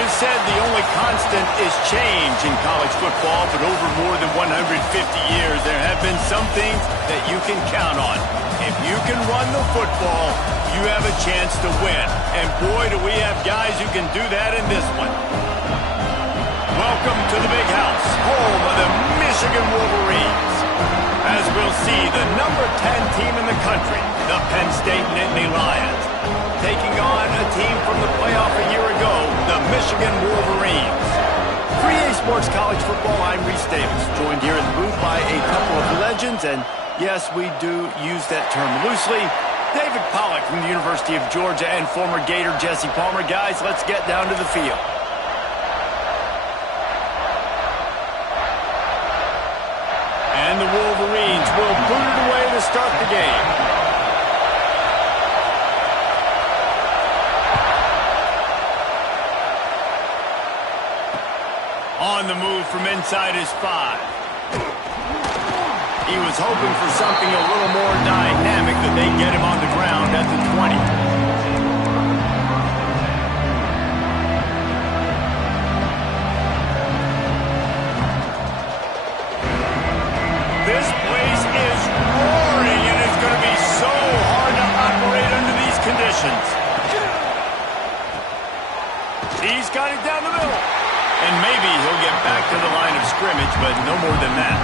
is said the only constant is change in college football, but over more than 150 years, there have been some things that you can count on. If you can run the football, you have a chance to win. And boy, do we have guys who can do that in this one. Welcome to the Big House, home of the Michigan Wolverines. As we'll see, the number 10 team in the country, the Penn State Nittany Lions, taking on a team from the playoff a year ago, the Michigan Wolverines. 3A Sports College Football, I'm Reese Davis, joined here in the booth by a couple of legends, and yes, we do use that term loosely. David Pollack from the University of Georgia and former Gator Jesse Palmer. Guys, let's get down to the field. And the Wolverines will boot it away to start the game. On the move from inside his 5. He was hoping for something a little more dynamic, that they get him on the ground at the 20. This place is roaring, and it's going to be so hard to operate under these conditions. He's got it down the middle. And maybe he'll get back to the line of scrimmage, but no more than that.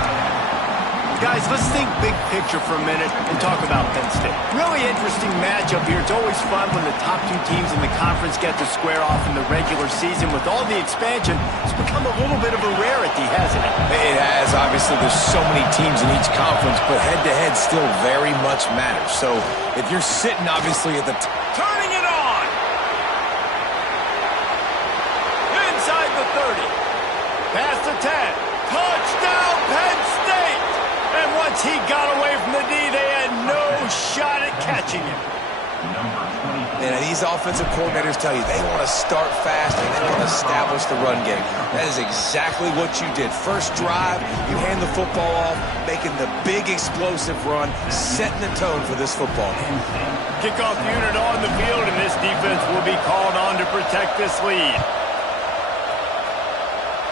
Guys, let's think big picture for a minute and talk about Penn State. Really interesting matchup here. It's always fun when the top two teams in the conference get to square off in the regular season. With all the expansion, it's become a little bit of a rarity, hasn't it? It has. Obviously, there's so many teams in each conference, but head-to-head still very much matters. So if you're sitting, obviously, at the turning it on! Inside the 30. Past the 10. Touchdown, Penn State! And once he got away from the D, they had no shot at catching him. And these offensive coordinators tell you they want to start fast and they want to establish the run game. That is exactly what you did. First drive, you hand the football off, making the big explosive run, setting the tone for this football game. Kickoff unit on the field, and this defense will be called on to protect this lead.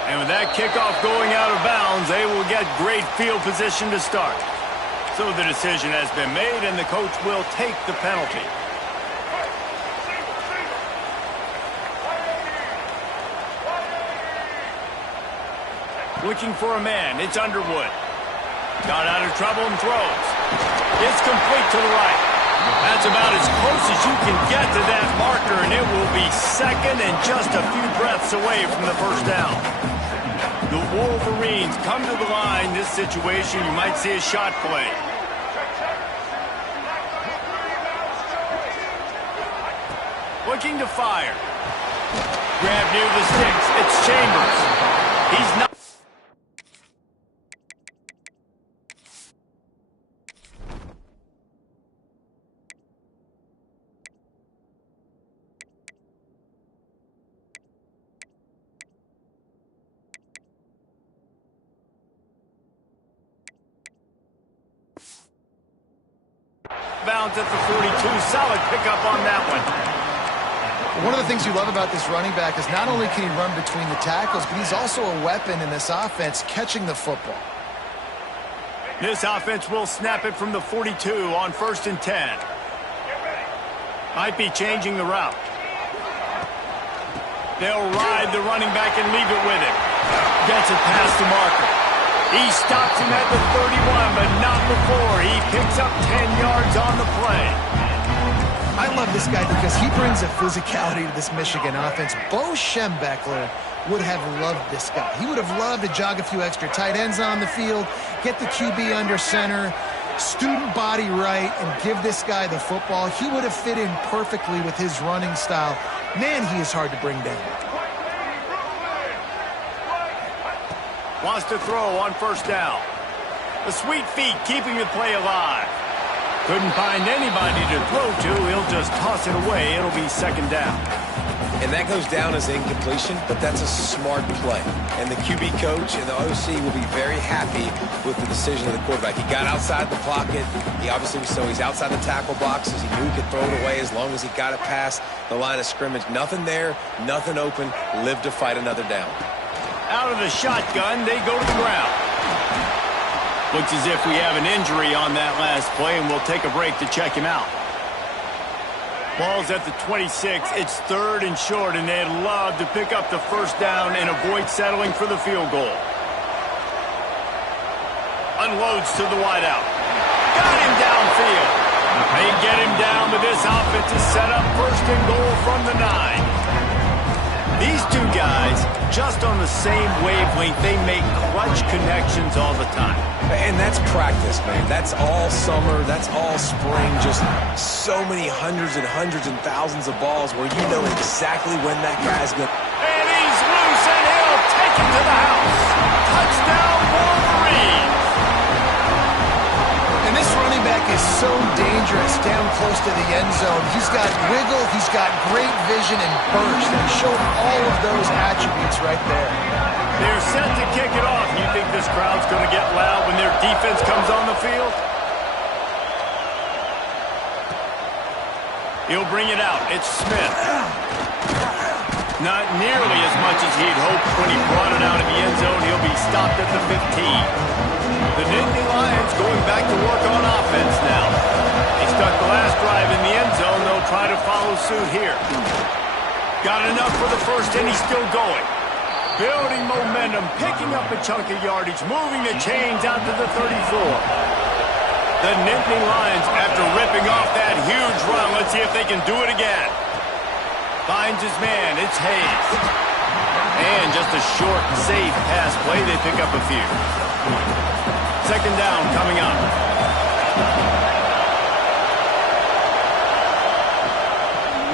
And with that kickoff going out of bounds, they will get great field position to start. So the decision has been made, and the coach will take the penalty. Looking for a man. It's Underwood. Got out of trouble and throws. It's complete to the right. That's about as close as you can get to that marker, and it will be second and just a few breaths away from the first down. The Wolverines come to the line. This situation, you might see a shot play. Looking to fire. Grab near the sticks. It's Chambers. He's not. Bounce at the 42. Solid pickup on that one. One of the things you love about this running back is not only can he run between the tackles, but he's also a weapon in this offense, catching the football. This offense will snap it from the 42 on 1st and 10. Might be changing the route. They'll ride the running back and leave it with him. Gets it past the marker. He stops him at the 31, but not before. He picks up 10 yards on the play. I love this guy because he brings a physicality to this Michigan offense. Bo Schembechler would have loved this guy. He would have loved to jog a few extra tight ends on the field, get the QB under center, student body right, and give this guy the football. He would have fit in perfectly with his running style. Man, he is hard to bring down. Wants to throw on 1st down. The sweet feet keeping the play alive. Couldn't find anybody to throw to. He'll just toss it away. It'll be 2nd down. And that goes down as incompletion, but that's a smart play. And the QB coach and the OC will be very happy with the decision of the quarterback. He got outside the pocket. He obviously, so he's outside the tackle boxes. He knew he could throw it away as long as he got it past the line of scrimmage. Nothing there, nothing open. Live to fight another down. Out of the shotgun, they go to the ground. Looks as if we have an injury on that last play, and we'll take a break to check him out. Ball's at the 26. It's 3rd and short, and they'd love to pick up the first down and avoid settling for the field goal. Unloads to the wideout. Got him downfield. They get him down, but this offense is set up 1st and goal from the 9. These two guys, just on the same wavelength, they make clutch connections all the time. And that's practice, man. That's all summer. That's all spring. Just so many hundreds and thousands of balls where you know exactly when that guy's going to... And he's loose, and he'll take it to the house. Touchdown, Wolverines. And this running back is so dangerous down close to the end zone. He's got wiggle, he's got great vision and burst, and he showed all of those attributes right there. They're set to kick it off. You think this crowd's going to get loud when their defense comes on the field? He'll bring it out. It's Smith. Not nearly as much as he'd hoped when he brought it out of the end zone. He'll be stopped at the 15. The Nittany Lions going back to work on offense now. They stuck the last drive in the end zone. They'll try to follow suit here. Got enough for the first, and he's still going. Building momentum, picking up a chunk of yardage, moving the chains out to the 34. The Nittany Lions, after ripping off that huge run, let's see if they can do it again. Finds his man, it's Hayes. And just a short, safe pass play, they pick up a few. 2nd down coming up.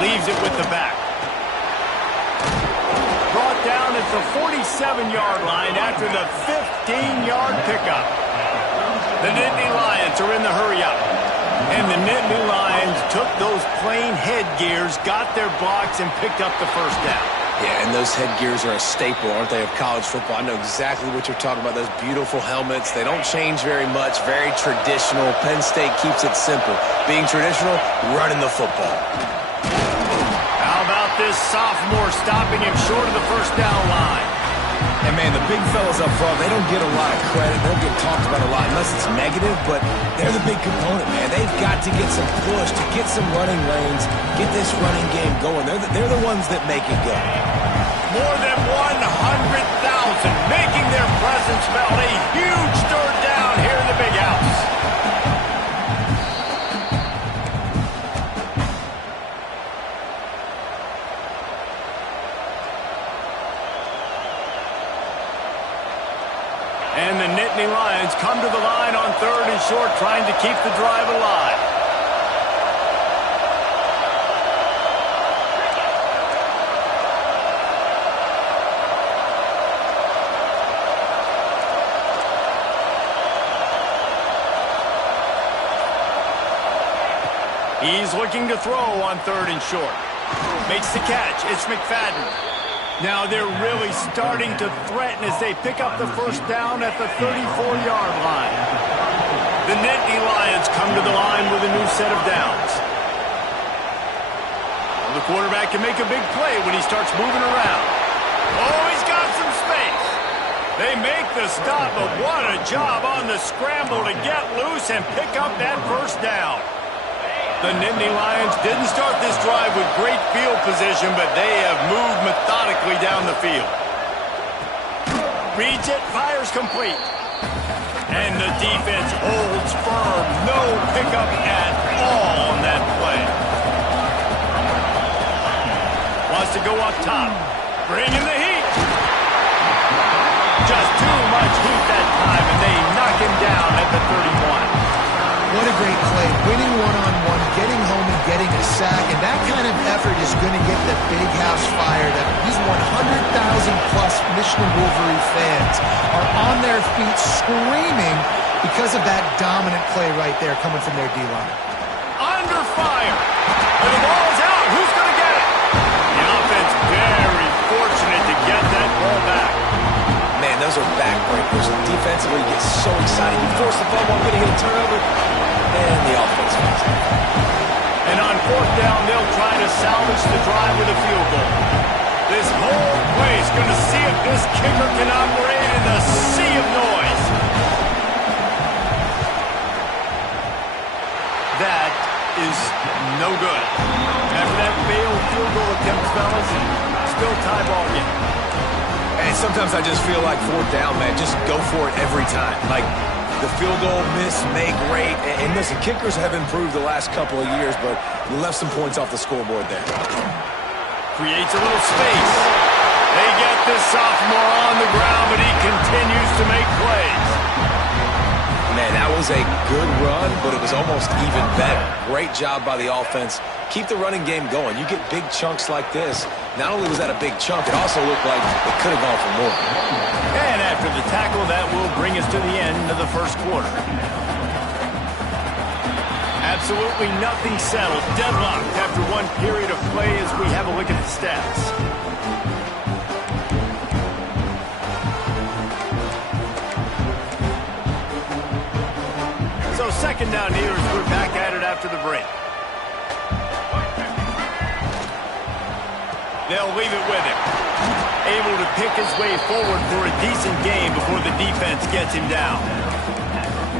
Leaves it with the back. Brought down at the 47-yard line after the 15-yard pickup. The Nittany Lions are in the hurry-up. And the Nittany Lions took those plain headgears, got their blocks, and picked up the first down. Yeah, and those headgears are a staple, aren't they, of college football? I know exactly what you're talking about, those beautiful helmets. They don't change very much, very traditional. Penn State keeps it simple. Being traditional, running the football. How about this sophomore stopping him short of the first down line? And, man, the big fellas up front, they don't get a lot of credit. They don't get talked about a lot unless it's negative, but they're the big component, man. They've got to get some push, to get some running lanes, get this running game going. They're the ones that make it go. More than 100,000 making their presence felt. A huge 3rd down here in the big house. And the Nittany Lions come to the line on 3rd and short, trying to keep the drive alive. He's looking to throw on 3rd and short. Makes the catch. It's McFadden. Now they're really starting to threaten as they pick up the first down at the 34-yard line. The Nittany Lions come to the line with a new set of downs. Well, the quarterback can make a big play when he starts moving around. Oh, he's got some space. They make the stop, but what a job on the scramble to get loose and pick up that first down. The Nittany Lions didn't start this drive with great field position, but they have moved methodically down the field. Reads it, fires complete. And the defense holds firm. No pickup at all on that play. Wants to go up top. Bringing the heat. Just too much heat that time, and they knock him down at the 31. What a great play. Winning one-on-one, getting home and getting a sack, and that kind of effort is going to get the big house fired up. These 100,000-plus Michigan Wolverine fans are on their feet screaming because of that dominant play right there coming from their D-line. Under fire. And the ball is out. Who's going to get it? The offense goes. Defensively, you get so excited. You force the fumble, I'm going to get a turnover, and the offense wins. And on fourth down, they'll try to salvage the drive with a field goal. This whole place is going to see if this kicker can operate in the sea of noise. That is no good. After that failed field goal attempt, fellas, still tie ball game. And sometimes I just feel like fourth down, man, just go for it every time. Like, the field goal miss, make rate. And listen, kickers have improved the last couple of years, but you left some points off the scoreboard there. Creates a little space. They get this sophomore on the ground, but he continues to make plays. Man, that was a good run, but it was almost even better. Great job by the offense. Keep the running game going. You get big chunks like this. Not only was that a big chunk, it also looked like it could have gone for more. And after the tackle, that will bring us to the end of the first quarter. Absolutely nothing settled. Deadlocked after one period of play as we have a look at the stats. So second down here as we're back at it after the break. They'll leave it with him. Able to pick his way forward for a decent game before the defense gets him down.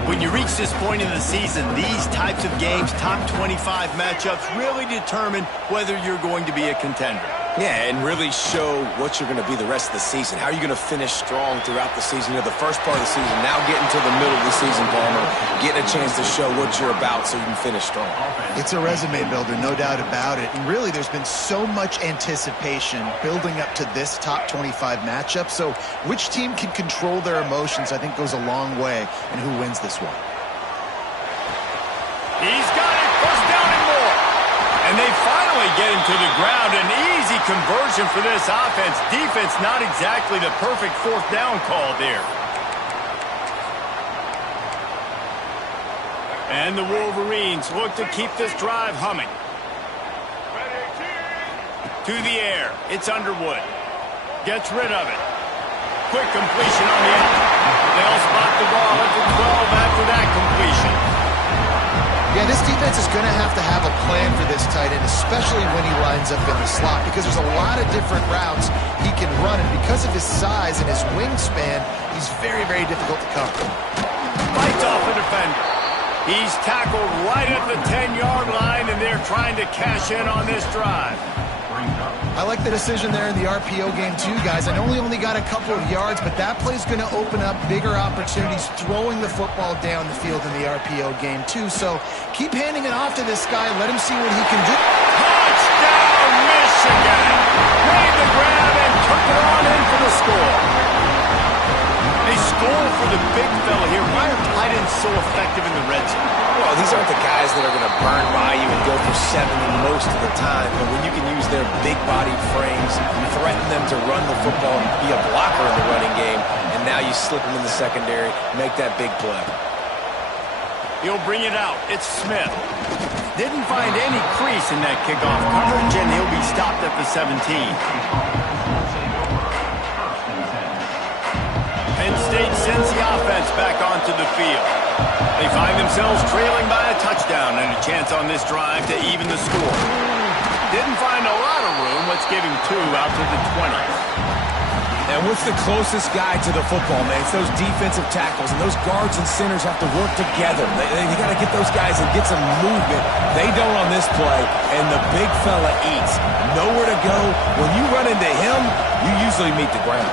When you reach this point in the season, these types of games, top 25 matchups, really determine whether you're going to be a contender. Yeah, and really show what you're going to be the rest of the season. How are you going to finish strong throughout the season? You know, the first part of the season, now getting to the middle of the season, Palmer, getting a chance to show what you're about so you can finish strong. It's a resume builder, no doubt about it. And really, there's been so much anticipation building up to this top 25 matchup. So which team can control their emotions, I think, goes a long way in who wins this one. He's got it. First down and more. And they finally get him to the ground. An easy conversion for this offense. Defense not exactly the perfect fourth down call there. And the Wolverines look to keep this drive humming. To the air. It's Underwood. Gets rid of it. Quick completion on the end. They'll spot the ball at the 12 after that completion. Yeah, this defense is going to have a plan for this tight end, especially when he lines up in the slot, because there's a lot of different routes he can run, and because of his size and his wingspan, he's very, very difficult to cover. Fights off the defender. He's tackled right at the 10-yard line, and they're trying to cash in on this drive. I like the decision there in the RPO game too, guys. I know he only got a couple of yards, but that play's going to open up bigger opportunities throwing the football down the field in the RPO game too. So keep handing it off to this guy. Let him see what he can do. Touchdown, Michigan! Made the grab and took it on in for the score. They score for the big fella here. Why are tight ends so effective in the red zone? Well, these aren't the guys that are going to burn by you and go for 70 most of the time. But when you can use their big-bodied frames, you threaten them to run the football and be a blocker in the running game, and now you slip them in the secondary, make that big play. He'll bring it out. It's Smith. Didn't find any crease in that kickoff coverage, and he'll be stopped at the 17. Penn State sends the offense back onto the field. They find themselves trailing by a touchdown and a chance on this drive to even the score. Didn't find a lot of room. Let's give him 2 out to the 20. And what's the closest guy to the football, man? It's those defensive tackles, and those guards and centers have to work together. They got to get those guys and get some movement. They don't on this play, and the big fella eats. Nowhere to go. When you run into him, you usually meet the ground.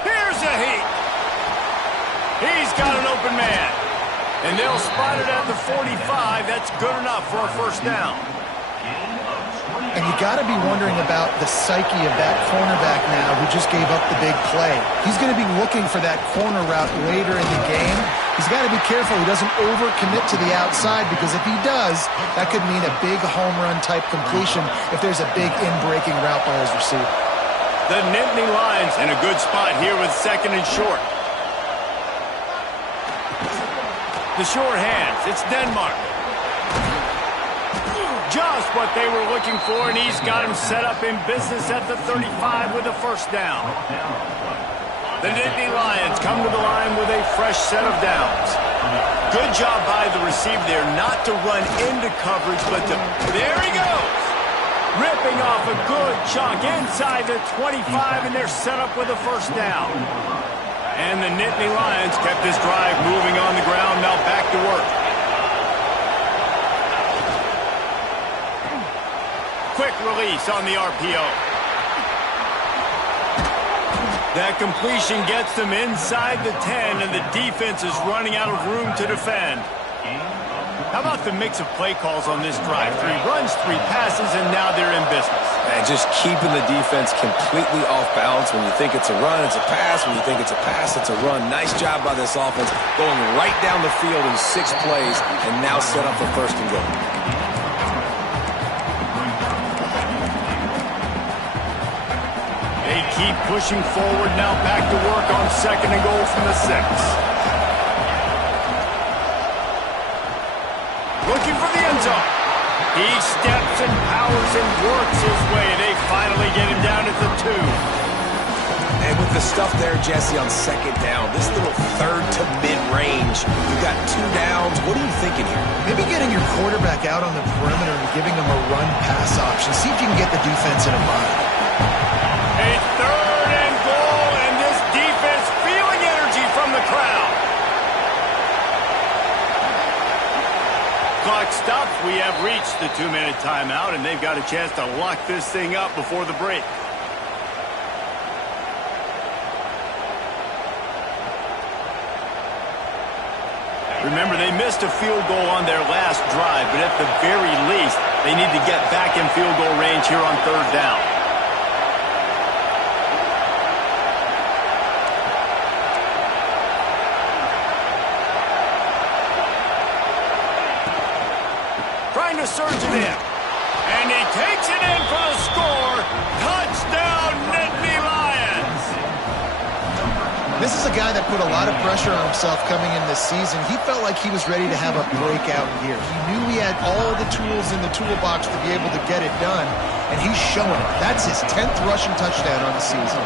Here's a heat. He's got an open man. And they'll spot it at the 45. That's good enough for a first down. And you got to be wondering about the psyche of that cornerback now who just gave up the big play. He's going to be looking for that corner route later in the game. He's got to be careful he doesn't overcommit to the outside, because if he does, that could mean a big home run type completion if there's a big in-breaking route by his receiver. The Nittany Lions in a good spot here with second and short. The sure hands. It's Denmark. Just what they were looking for, and he's got him set up in business at the 35 with a first down. The Nittany Lions come to the line with a fresh set of downs. Good job by the receiver there not to run into coverage, but to... There he goes! Ripping off a good chunk inside the 25, and they're set up with a first down. And the Nittany Lions kept this drive moving on the ground. Now back to work. Quick release on the RPO. That completion gets them inside the 10, and the defense is running out of room to defend. How about the mix of play calls on this drive? 3 runs, 3 passes, and now they're in business. And just keeping the defense completely off balance. When you think it's a run, it's a pass. When you think it's a pass, it's a run. Nice job by this offense, going right down the field in 6 plays, and now set up for first and goal. They keep pushing forward, now back to work on second and goal from the 6. Looking for the end zone. He steps and powers and works his way. They finally get him down at the 2. And with the stuff there, Jesse, on second down, this little third to mid-range, you got 2 downs. What are you thinking here? Maybe getting your quarterback out on the perimeter and giving him a run-pass option. See if you can get the defense in a bind. A third and goal, and this defense feeling energy from the crowd. Clock stops. We have reached the 2-minute timeout, and they've got a chance to lock this thing up before the break. Remember, they missed a field goal on their last drive, but at the very least, they need to get back in field goal range here on third down. Trying to surge it in. And he takes it in for the score. Touchdown, Nittany Lions. This is a guy that put a lot of pressure on himself coming in this season. He felt like he was ready to have a breakout year. He knew he had all the tools in the toolbox to be able to get it done, and he's showing it. That's his 10th rushing touchdown on the season.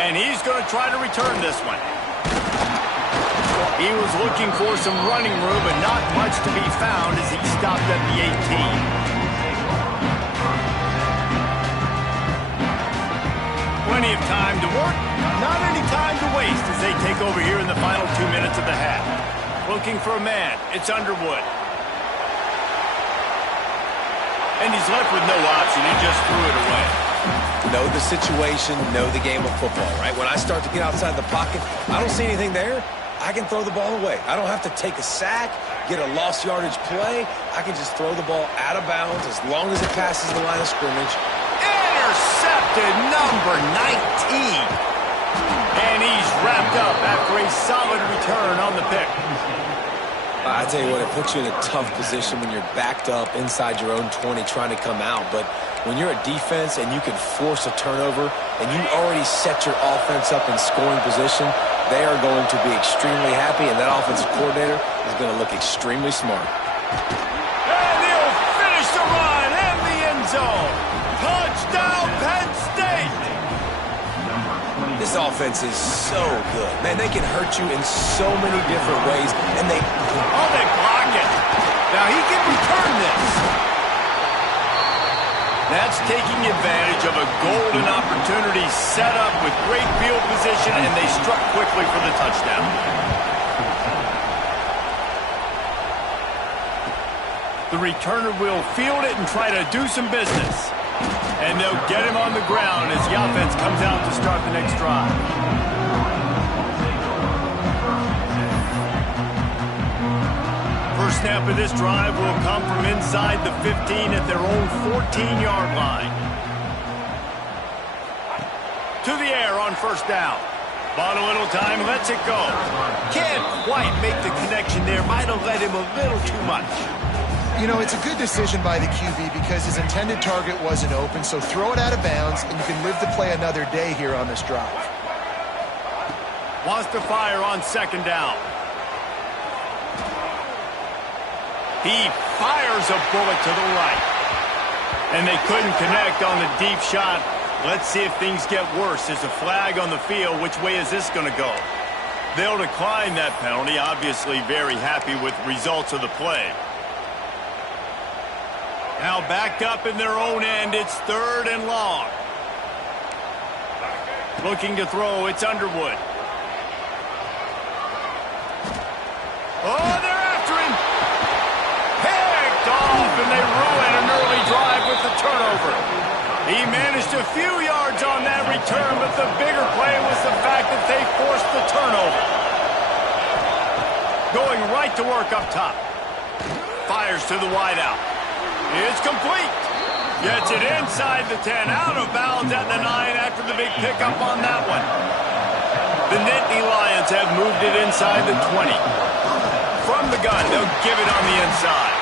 And he's going to try to return this one. He was looking for some running room, but not much to be found as he stopped at the 18. Plenty of time to work, not any time to waste as they take over here in the final 2 minutes of the half. Looking for a man, it's Underwood. And he's left with no option, he just threw it away. Know the situation, know the game of football, right? When I start to get outside the pocket, I don't see anything there, I can throw the ball away. I don't have to take a sack, get a lost yardage play. I can just throw the ball out of bounds as long as it passes the line of scrimmage. Intercepted, number 19. And he's wrapped up after a solid return on the pick. I tell you what, it puts you in a tough position when you're backed up inside your own 20 trying to come out. But when you're a defense and you can force a turnover and you already set your offense up in scoring position, they are going to be extremely happy, and that offensive coordinator is going to look extremely smart. And he'll finish the run in the end zone. Touchdown, Penn State! This offense is so good. Man, they can hurt you in so many different ways, and they... Oh, they block it. Now he can return this. That's taking advantage of a golden opportunity set up with great field position, and they struck quickly for the touchdown. The returner will field it and try to do some business. And they'll get him on the ground as the offense comes out to start the next drive. First snap of this drive will come from inside the 15 at their own 14-yard line. To the air on first down. Bought a little time, lets it go. Can't quite make the connection there. Might have led him a little too much. You know, it's a good decision by the QB because his intended target wasn't open, so throw it out of bounds, and you can live to play another day here on this drive. Wants to fire on second down. He fires a bullet to the right. And they couldn't connect on the deep shot. Let's see if things get worse. There's a flag on the field. Which way is this going to go? They'll decline that penalty. Obviously very happy with the results of the play. Now backed up in their own end. It's 3rd and long. Looking to throw. It's Underwood. Oh, they're after him. Picked off, and they ruin an early drive with the turnover. He managed a few yards on that return, but the bigger play was the fact that they forced the turnover. Going right to work up top. Fires to the wideout. It's complete. Gets it inside the 10, out of bounds at the 9 after the big pickup on that one. The Nittany Lions have moved it inside the 20. From the gun, they'll give it on the inside.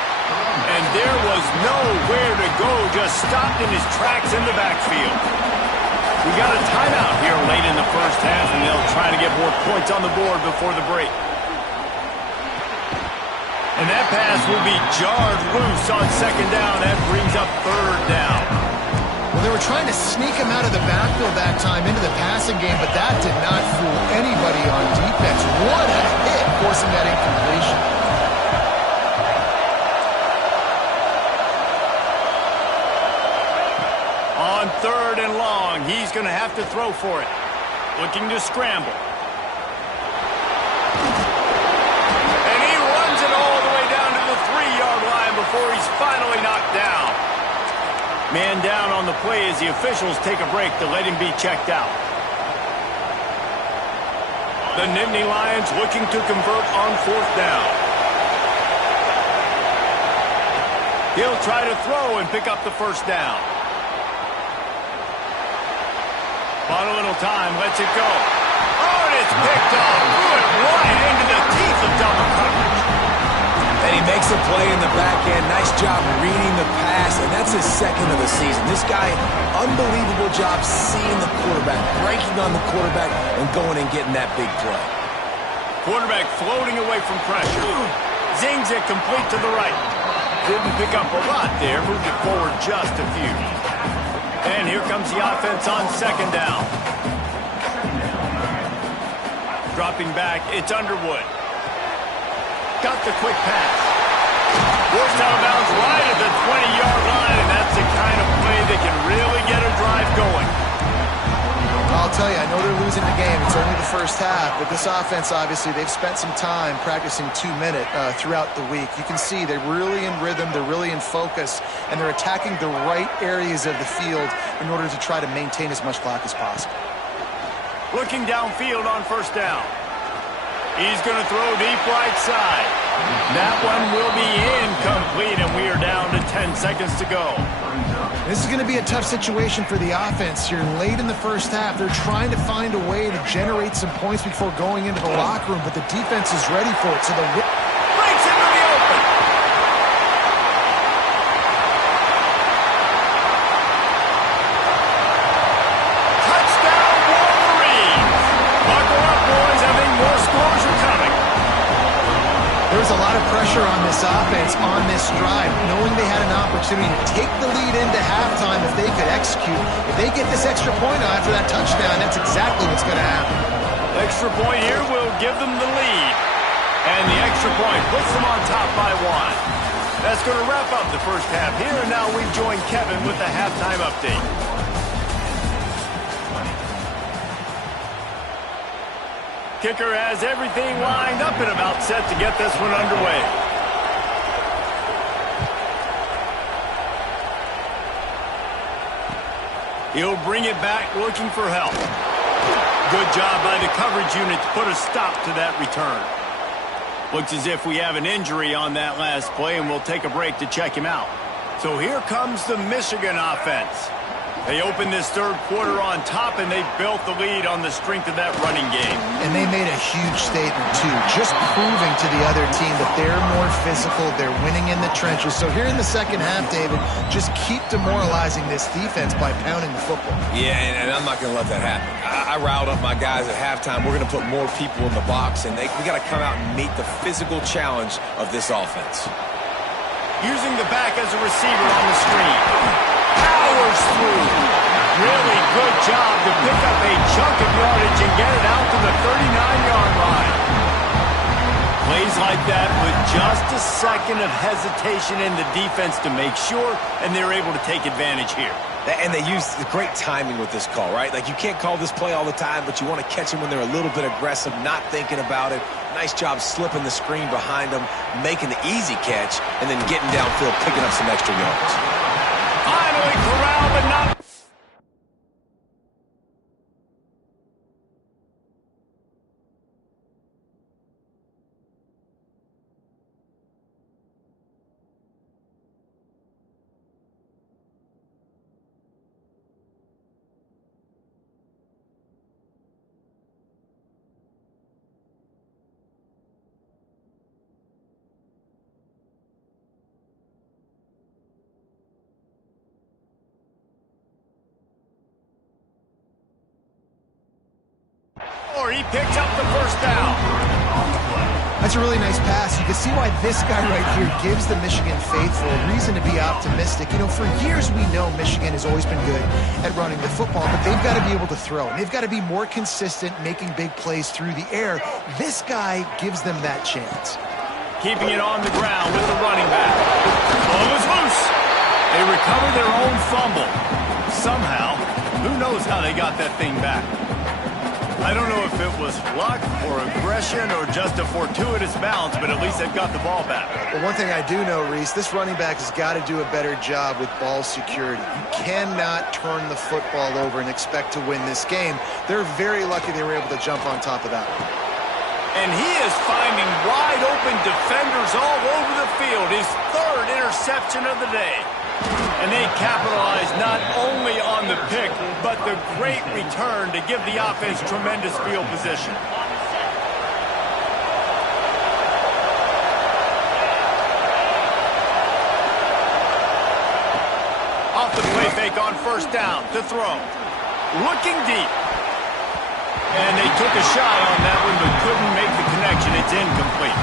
And there was nowhere to go, just stopped in his tracks in the backfield. We got a timeout here late in the first half, and they'll try to get more points on the board before the break. And that pass will be jarred loose on 2nd down. That brings up 3rd down. Well, they were trying to sneak him out of the backfield that time into the passing game, but that did not fool anybody on defense. What a hit, forcing that incompletion. On 3rd and long, he's going to have to throw for it. Looking to scramble. And he runs it all the way down to the 3-yard line before he's finally knocked down. Man down on the play as the officials take a break to let him be checked out. The Nittany Lions looking to convert on 4th down. He'll try to throw and pick up the 1st down. Bought a little time, lets it go. Oh, and it's picked off. Threw it right into the teeth of double coverage. And he makes a play in the back end. Nice job reading the pass, and that's his 2nd of the season. This guy, unbelievable job seeing the quarterback, breaking on the quarterback, and going and getting that big play. Quarterback floating away from pressure. Zings it complete to the right. Didn't pick up a lot there, moved it forward just a few. And here comes the offense on 2nd down. Dropping back, it's Underwood. Got the quick pass. Forced out of bounds right at the 20-yard line, and that's the kind of play that can really get a drive going. I'll tell you, I know they're losing the game. It's only the first half, but this offense, obviously, they've spent some time practicing 2-minute throughout the week. You can see they're really in rhythm, they're really in focus, and they're attacking the right areas of the field in order to try to maintain as much clock as possible. Looking downfield on 1st down. He's going to throw deep right side. That one will be incomplete, and we are down to 10 seconds to go. This is going to be a tough situation for the offense here. Late in the first half, they're trying to find a way to generate some points before going into the locker room, but the defense is ready for it. So the breaks into the open. Touchdown, Wolverines. Buckle up, boys. I think more scores are coming. There's a lot of pressure on this offense on this drive, knowing they had an opportunity to take the lead into halftime if they could execute. If they get this extra point after that touchdown, that's exactly what's going to happen. Extra point here will give them the lead. And the extra point puts them on top by 1. That's going to wrap up the first half here, and now we've joined Kevin with the halftime update. Kicker has everything lined up and about set to get this one underway. He'll bring it back looking for help. Good job by the coverage unit to put a stop to that return. Looks as if we have an injury on that last play, and we'll take a break to check him out. So here comes the Michigan offense. They opened this 3rd quarter on top, and they built the lead on the strength of that running game. And they made a huge statement, too, just proving to the other team that they're more physical, they're winning in the trenches. So here in the second half, David, just keep demoralizing this defense by pounding the football. Yeah, and I'm not going to let that happen. I riled up my guys at halftime. We're going to put more people in the box, and we got to come out and meet the physical challenge of this offense. Using the back as a receiver on the screen. powers through. Really good job to pick up a chunk of yardage and get it out to the 39-yard line. Plays like that with just a second of hesitation in the defense to make sure, and they're able to take advantage here. And they use the great timing with this call, right? Like, you can't call this play all the time, but you want to catch them when they're a little bit aggressive, not thinking about it. Nice job slipping the screen behind them, making the easy catch, and then getting downfield, picking up some extra yards. Finally corralled, but not... He picks up the first down. That's a really nice pass. You can see why this guy right here gives the Michigan faithful a reason to be optimistic. You know, for years we know Michigan has always been good at running the football, but they've got to be able to throw. And they've got to be more consistent making big plays through the air. This guy gives them that chance. Keeping it on the ground with the running back. Ball is loose. They recover their own fumble. Somehow, who knows how they got that thing back. I don't know if it was luck or aggression or just a fortuitous bounce, but at least they've got the ball back. Well, one thing I do know, Reese, this running back has got to do a better job with ball security. You cannot turn the football over and expect to win this game. They're very lucky they were able to jump on top of that one. And he is finding wide open defenders all over the field. His third interception of the day. And they capitalize not only on the pick, but the great return to give the offense tremendous field position. Off the play fake on first down to throw. Looking deep. And they took a shot on that one, but couldn't make the connection. It's incomplete.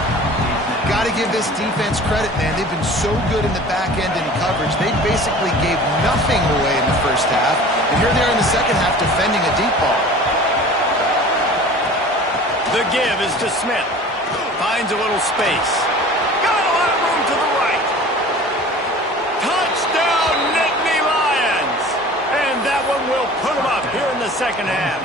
Got to give this defense credit, man. They've been so good in the back end in coverage. They basically gave nothing away in the first half. And here they are in the second half defending a deep ball. The give is to Smith. Finds a little space. Got a lot of room to the right. Touchdown, Nittany Lions! And that one will put them up here in the second half.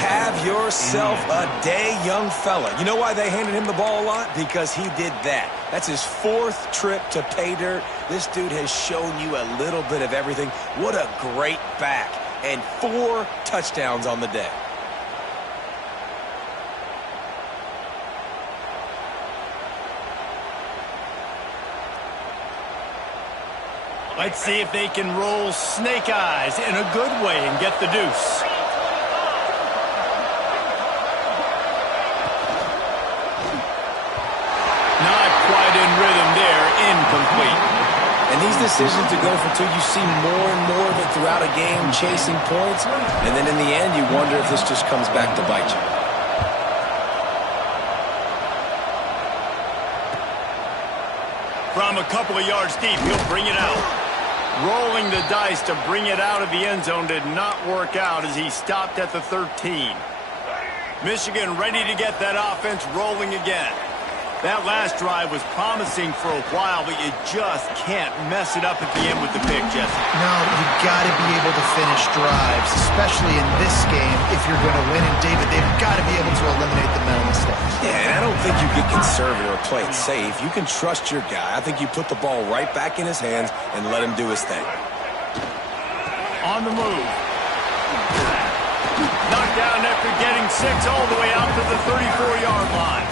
Have yourself a day, young fella. You know why they handed him the ball a lot? Because he did that. That's his fourth trip to pay dirt. This dude has shown you a little bit of everything. What a great back. And 4 touchdowns on the day. Let's see if they can roll snake eyes in a good way and get the deuce. Incomplete. And these decisions to go for 2, you see more and more of it throughout a game, chasing points. And then in the end, you wonder if this just comes back to bite you. From a couple of yards deep, he'll bring it out. Rolling the dice to bring it out of the end zone did not work out as he stopped at the 13. Michigan ready to get that offense rolling again. That last drive was promising for a while, but you just can't mess it up at the end with the pick, Jesse. No, you've got to be able to finish drives, especially in this game if you're going to win. And, David, they've got to be able to eliminate the mental mistakes. Yeah, and I don't think you get conservative or play it safe. You can trust your guy. I think you put the ball right back in his hands and let him do his thing. On the move. Knocked down after getting 6 all the way out to the 34-yard line.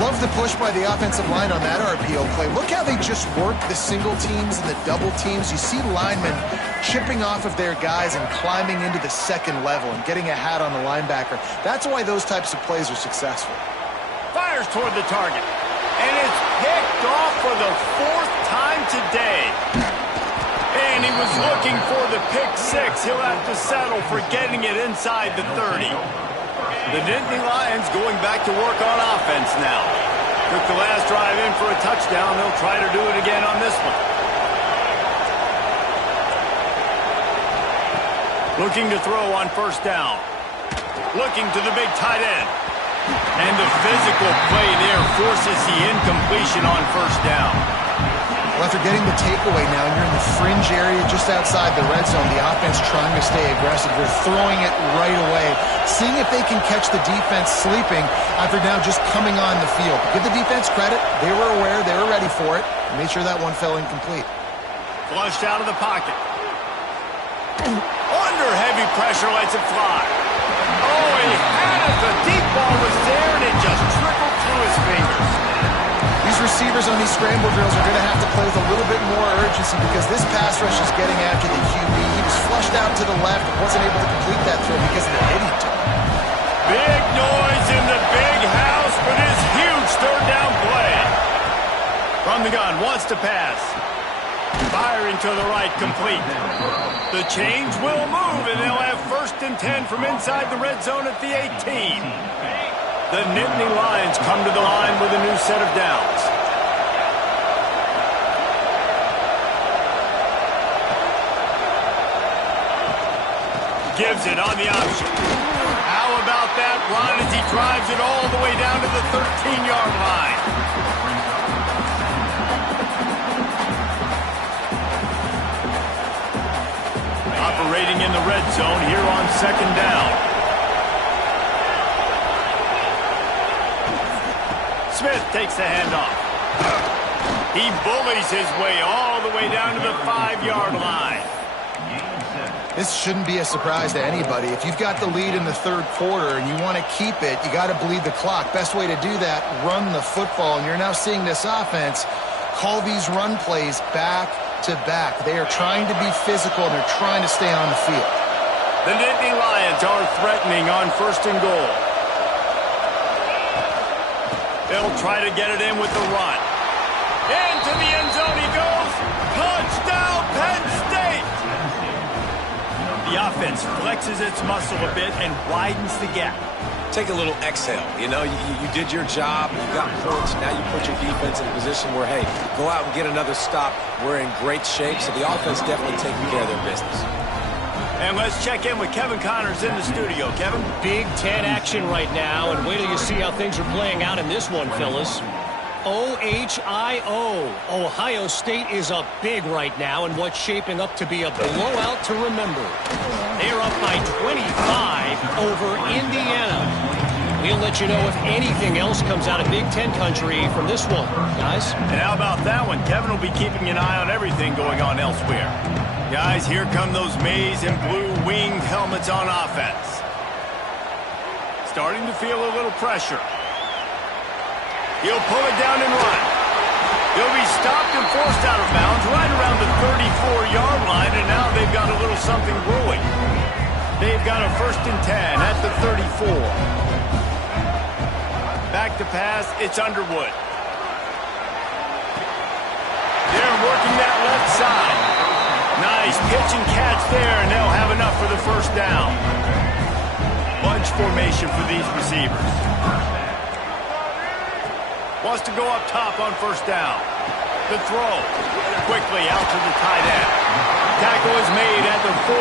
Love the push by the offensive line on that RPO play. Look how they just work the single teams and the double teams. You see linemen chipping off of their guys and climbing into the second level and getting a hat on the linebacker. That's why those types of plays are successful. Fires toward the target. And it's picked off for the 4th time today. And he was looking for the pick 6. He'll have to settle for getting it inside the 30. The Nittany Lions going back to work on offense now. Took the last drive in for a touchdown. They'll try to do it again on this one. Looking to throw on first down. Looking to the big tight end. And the physical play there forces the incompletion on first down. Well, after getting the takeaway now, and you're in the fringe area just outside the red zone, the offense trying to stay aggressive. They're throwing it right away, seeing if they can catch the defense sleeping after now just coming on the field. Give the defense credit. They were aware. They were ready for it. Made sure that one fell incomplete. Flushed out of the pocket. Under heavy pressure, lets it fly. Oh, he had it. The deep ball was there, and it just trickled through his fingers. These receivers on these scramble drills are going to have to play with a little bit more urgency because this pass rush is getting after the QB. He was flushed out to the left and wasn't able to complete that throw because of the hit he took. Big noise in the big house for this huge third down play. From the gun, wants to pass. Firing to the right, complete. The chains will move, and they'll have 1st and 10 from inside the red zone at the 18. The Nittany Lions come to the line with a new set of downs. Gives it on the option. How about that run as he drives it all the way down to the 13-yard line? Operating in the red zone here on 2nd down. Smith takes the handoff. He bullies his way all the way down to the 5-yard line. This shouldn't be a surprise to anybody. If you've got the lead in the 3rd quarter and you want to keep it, you got to bleed the clock. Best way to do that, run the football. And you're now seeing this offense call these run plays back to back. They are trying to be physical, and they're trying to stay on the field. The Nittany Lions are threatening on 1st and goal. They'll try to get it in with the run. Into the end zone he goes. Touchdown, Penn State! The offense flexes its muscle a bit and widens the gap. Take a little exhale. You know, you did your job. You got points. Now you put your defense in a position where, hey, go out and get another stop. We're in great shape, so the offense definitely taking care of their business. And let's check in with Kevin Connors in the studio. Kevin? Big Ten action right now, and wait till you see how things are playing out in this one, fellas. OHIO. Ohio State is up big right now, and what's shaping up to be a blowout to remember. They're up by 25 over Indiana. We'll let you know if anything else comes out of Big Ten country from this one, guys. And how about that one? Kevin will be keeping an eye on everything going on elsewhere. Guys, here come those maize and blue winged helmets on offense. Starting to feel a little pressure. He'll pull it down and run. He'll be stopped and forced out of bounds right around the 34-yard line, and now they've got a little something brewing. They've got a 1st and 10 at the 34. Back to pass, it's Underwood. They're working that left side. Nice pitch and catch there, and they'll have enough for the 1st down. Bunch formation for these receivers. Wants to go up top on 1st down. The throw. Quickly out to the tight end. Tackle is made at the 44,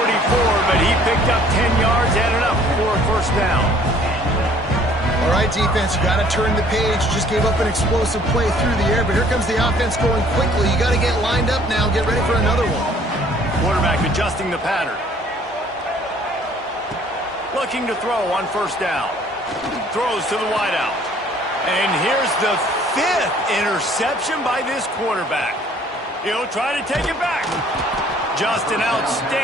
but he picked up 10 yards and enough for a 1st down. All right, defense, you got to turn the page. Just gave up an explosive play through the air, but here comes the offense going quickly. You got to get lined up now and get ready for another one. Quarterback adjusting the pattern. Looking to throw on 1st down. Throws to the wideout. And here's the 5th interception by this quarterback. He'll try to take it back. Just an outstanding